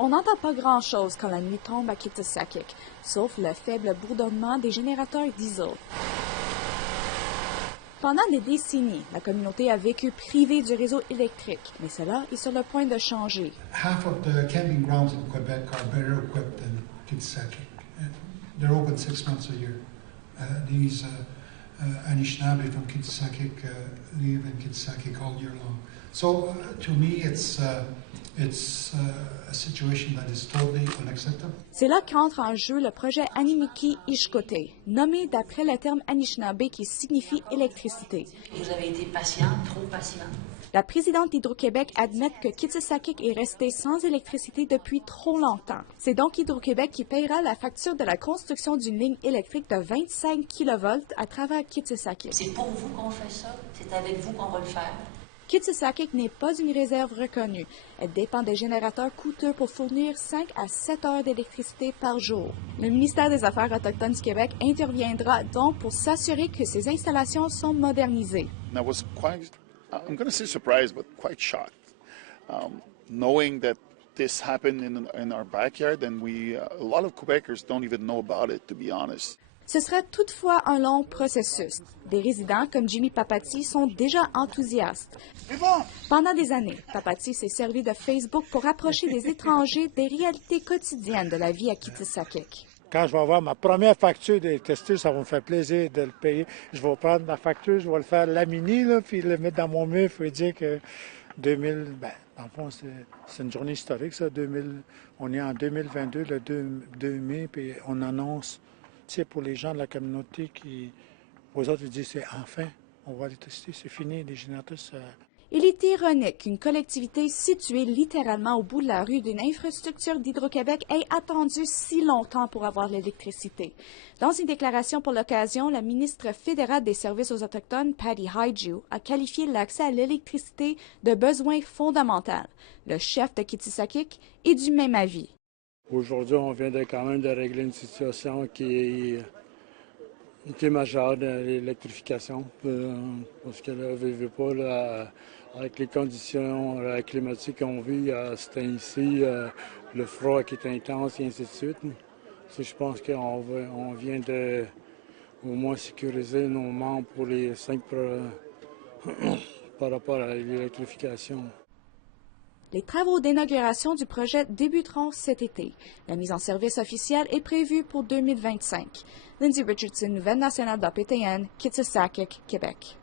On n'entend pas grand-chose quand la nuit tombe à Kitsisakik, sauf le faible bourdonnement des générateurs diesel. Pendant des décennies, la communauté a vécu privée du réseau électrique, mais cela est sur le point de changer. Half of the camping grounds in Quebec are better equipped than Kitsisakik. They're open 6 months a year. These Anishinaabe from Kitsisakik live in Kitsisakik all year long. So to me, it's a situation that is totally unacceptable. C'est là qu'entre en jeu le projet Animiki Ishkote, nommé d'après le terme Anishinaabe qui signifie électricité. Vous avez été patient, trop patient. La présidente d'Hydro-Québec admet que Kitsisakik est resté sans électricité depuis trop longtemps. C'est donc Hydro-Québec qui paiera la facture de la construction d'une ligne électrique de 25 kV à travers Kitsisakik. C'est pour vous qu'on fait ça, c'est avec vous qu'on va le faire. Kitsisakik n'est pas une réserve reconnue. Elle dépend des générateurs coûteux pour fournir 5 à 7 heures d'électricité par jour. Le ministère des Affaires autochtones du Québec interviendra donc pour s'assurer que ces installations sont modernisées. I was quite, I'm going to say surprised, but quite shocked, knowing that this happened in our backyard, and a lot of Quebecers don't even know about it, to be honest. Ce sera toutefois un long processus. Des résidents comme Jimmy Papati sont déjà enthousiastes. Pendant des années, Papati s'est servi de Facebook pour approcher des étrangers des réalités quotidiennes de la vie à Kitsisakik. Quand je vais avoir ma première facture d'électricité, ça va me faire plaisir de le payer. Je vais prendre ma facture, je vais le faire laminer, là, puis le mettre dans mon mur. Il faut dire que 2000, dans le fond, c'est une journée historique, ça. 2000, on est en 2022, le 2 mai, puis on annonce, tu sais, pour les gens de la communauté qui, aux autres, ils disent, c'est enfin, on va l'électricité, c'est fini, les générateurs, ça... Il est ironique qu'une collectivité située littéralement au bout de la rue d'une infrastructure d'Hydro-Québec ait attendu si longtemps pour avoir l'électricité. Dans une déclaration pour l'occasion, la ministre fédérale des Services aux Autochtones, Patty Hajdu, a qualifié l'accès à l'électricité de besoin fondamental. Le chef de Kitsisakik est du même avis. Aujourd'hui, on vient quand même de régler une situation qui est majeure de l'électrification, parce que là, veut pas, là, avec les conditions climatiques qu'on vit à ce temps-ci, le froid qui est intense et ainsi de suite. Je pense qu'on vient de au moins sécuriser nos membres pour les 5 par rapport à l'électrification. Les travaux d'inauguration du projet débuteront cet été. La mise en service officielle est prévue pour 2025. Lindsay Richardson, Nouvelle nationale d'APTN, Kitsisakik, Québec.